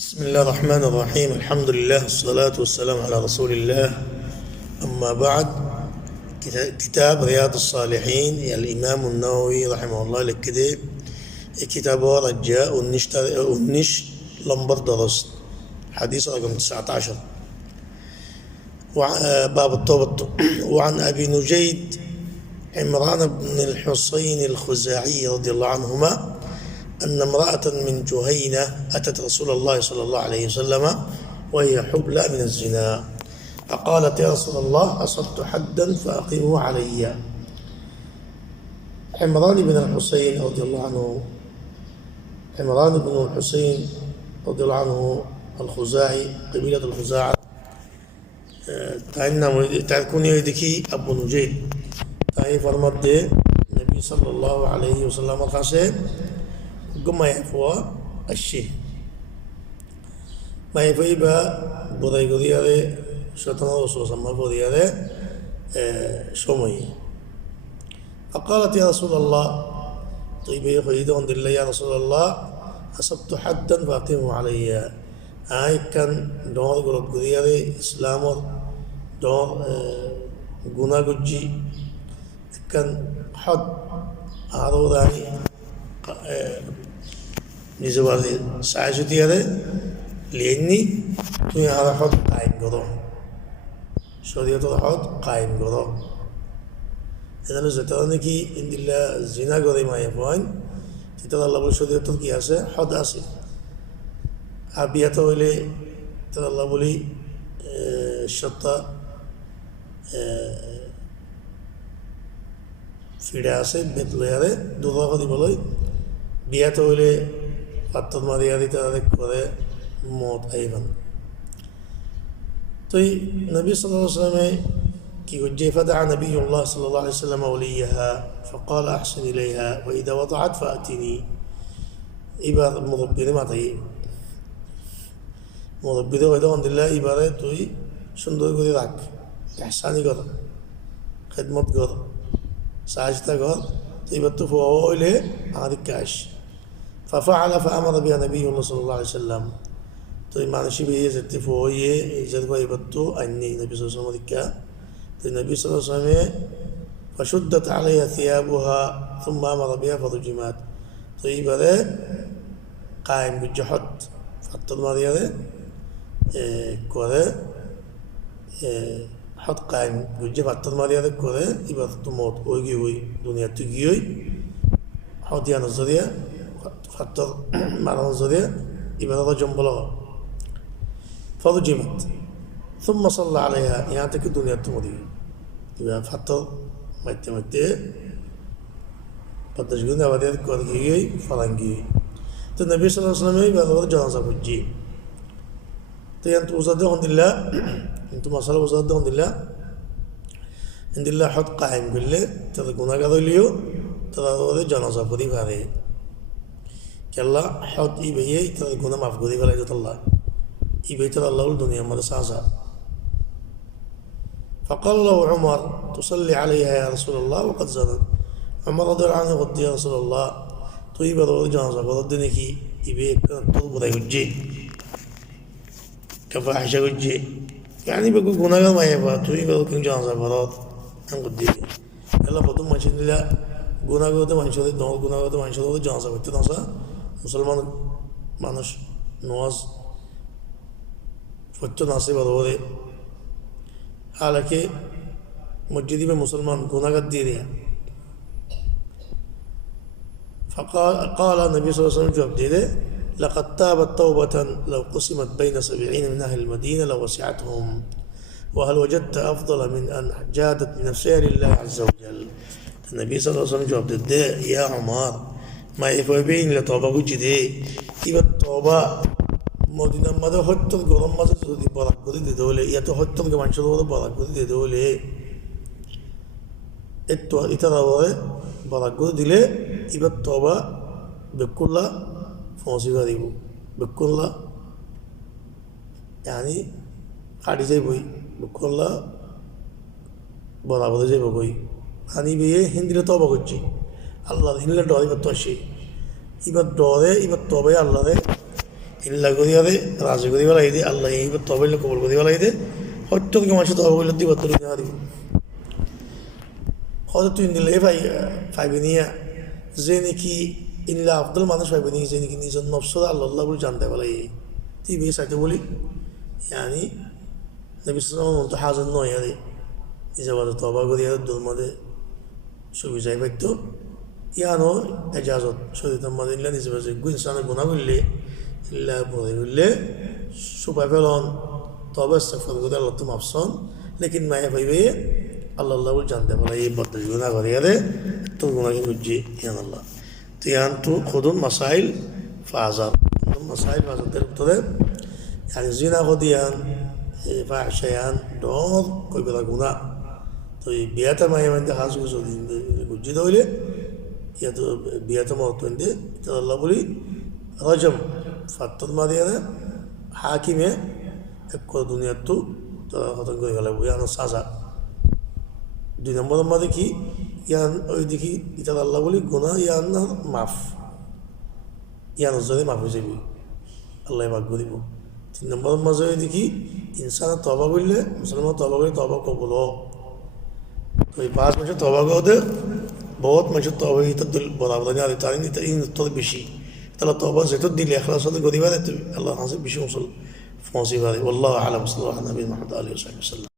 بسم الله الرحمن الرحيم. الحمد لله والصلاة والسلام على رسول الله. أما بعد، كتاب رياض الصالحين يا الإمام النووي رحمه الله لك كده كتاب رجاء ونش لمبر درست حديث رقم 19 باب التوبة. وعن أبي نجيد عمران بن الحصين الخزاعي رضي الله عنهما أن امرأة من جهينة أتت رسول الله صلى الله عليه وسلم وهي حبلى من الزنا، فقالت: يا رسول الله، أصبت حدا فأقيمه علي. عمران بن الحصين رضي الله عنه، عمران بن الحصين رضي الله عنه الخزاعي، قبيلة الخزاعة، تعرفون يدكي أبو نجيد تاي فرمت النبي صلى الله عليه وسلم الخاسر قم يفوا الشيء ما يفوا با بوداي غدي هذا شتنا وسوسا ما بودي هذا شومي. فقالت: يا رسول الله، طيب يا خيد عند الله يا رسول الله، أصبت حدا فأقيمه علي. هاي كان دور غرب غدي هذا إسلام دور غنا غجي كان حد هذا داني نزوالي ساعشتي هذا لأني توي هذا حد قائم كذا شريعة الحد قائم كذا. إذا نزتنا كي إن الله زنا كذا ما يفعل تتلا الله بشريعة القياس حد أصل أبيته إلى تلا الله بولي شطة فيداسه بدلياره دودا قدي بلوي بياته إلى فتط ما ديادي تادك كذا موت أيضا. تو النبي صلى الله عليه وسلم كي وجه فدعا نبي الله صلى الله عليه وسلم وليها فقال: أحسن إليها وإذا وضعت فأتني. إبادة مربية ما تي مربية وإذا عند الله إبادة توي شندور كذي ذاك إحساني كذا خدمت كذا ساجتا كذا تيبتو فوق إليه هذا الكاش. ففعل فأمر بها نبي الله صلى الله عليه وسلم. تو ما نشي به زت فوق يجد ويبتو أني النبي صلى الله عليه وسلم ذكر. النبي صلى الله عليه وسلم فشدت عليها ثيابها ثم أمر بها فرجمت. طيب هذا قائم بالجحد فحط الماضي هذا كذا حط قائم بالجحد فحط الماضي هذا كذا يبقى تموت ويجي دنيا تجي حط يا نزرية فحط مع نزرية يبقى هذا جنبلا فرجمت ثم صلى عليها يعني تك الدنيا تمضي يبقى فحط مت فتشغلنا بديت كورجي فرنجي. تو النبي صلى الله عليه وسلم يبقى هذا جنازة بجي. تو أنتم وصدقون الله أنتم مسألة وصدقون الله عند الله حد قائم كله تذكرنا كذا اليو تذكرنا جنازة بدي بهذه كلا حد يبيه تذكرنا ما فقدي ولا جت الله يبيه ترى الله الدنيا مرساسة. فقال له عمر: تصلي عليها يا رسول الله وقد زنت. عمر رضي الله عنه قد: يا رسول الله، طيب هذا جنازة وردني كي يبيه كان طلب ذا يجي كفاحشة يجي يعني بقول كنا ما يبغى طيب هذا كان جنازة فراد أن قدي يلا فتوم ما شيء لا كنا كده ما نشوف ده كنا كده ما نشوف ده جنازة بتي ناسا مسلمان مانوش نواز فتو ناسي بدو حالك مسجد में मुसलमान गुनाह कर दिए हैं. فقال النبي صلى الله عليه وسلم جواب ديده: لقد تابت توبة لو قسمت بين 70 من أهل المدينة لوسعتهم، وهل وجدت أفضل من أن جادت بنفسها لله عز وجل. النبي صلى الله عليه وسلم جواب ديده: يا عمر، ما يفوي بين لتوبة وجدي يبقى التوبة مدينة ما ده حتى القرآن ما تزودي برا قدي دولة يا تو حتى القرآن شلون ده برا قدي دولة التو إتراوه برا قدي له يبقى التوبة بكل فوسي غريبو بكل يعني خارج زي بوي بكل برا برا زي بوي يعني بيه هندي التوبة كذي الله هندي التوبة كتوشي يبقى التوبة الله ده ইল্লা করিয়া দে রাজি করি বেলাই দে আল্লাহ এই তবাইলে কবল করি বেলাই দে হয়তো কি মানুষ তবা বললে দিব তোর দিব হয়তো তুই নিলে পাইবে নিয়ে যে নাকি ইল্লা আব্দুল মানুষ পাইবে নাকি যে নাকি নিজের নফসর আল্লাহ বলে জানতে বেলাই তুই বেশ চাইতে বলি ইয়ানি নবী সাল্লাল্লাহু আলাইহি হাজার নয় আরে নিজে বাজে তবা করিয়া দুর্মদে সুবিচাই পাইতো ইয়ানো এজাজত শরীরের মধ্যে ইল্লা নিজে বাজে ইনসানের গুণা করলে ইল্লা পরে করলে সুপাই ফেলন তবে ইস্তেগফার করে আল্লাহ তো মাফসন লেকিন মায়া পাইবে আল্লাহ বলে জানতে পারে এই বদ্ধ গুণা করিয়া রে তোর গুণাকে বুঝছি ইয়ান আল্লাহ তো ইয়ান তো খুদুন মাসাইল ফাজার মাসাইল ফাজারদের উত্তরে يعني زنا غديان فاحشيان دور كل بلا غنا طيب بياتا ما يمند خاص وسود وجد ولا يا تو بياتا ما توند الله بولي رجم فتت ما ديانا حاكمه اكو دنيا تو ترى خطن کوئی گلا بو يعني سازا দুই নম্বর মধ্যে কি ইয়ান ওই দেখি এটা আল্লাহ বলি গুনাহ ইয়ান মাফ ইয়ান যদি মাফ হয়ে যাবে আল্লাহ মাফ করে দিব তিন নম্বর মাঝে দেখি ইনসান তবা করলে মুসলমান তবা করে তবা কবল তো এই 5 মাসে তবা করতে বহুত মাসে তবা এটা বরাবর আর তার তো বেশি তাহলে তবা যেটা দিলে এখলাস সাথে গদিবারে আল্লাহ হাসে বেশি মুসল ফসি বারে আল্লাহু আলাম সাল্লাল্লাহু আলাইহি ওয়া সাল্লাম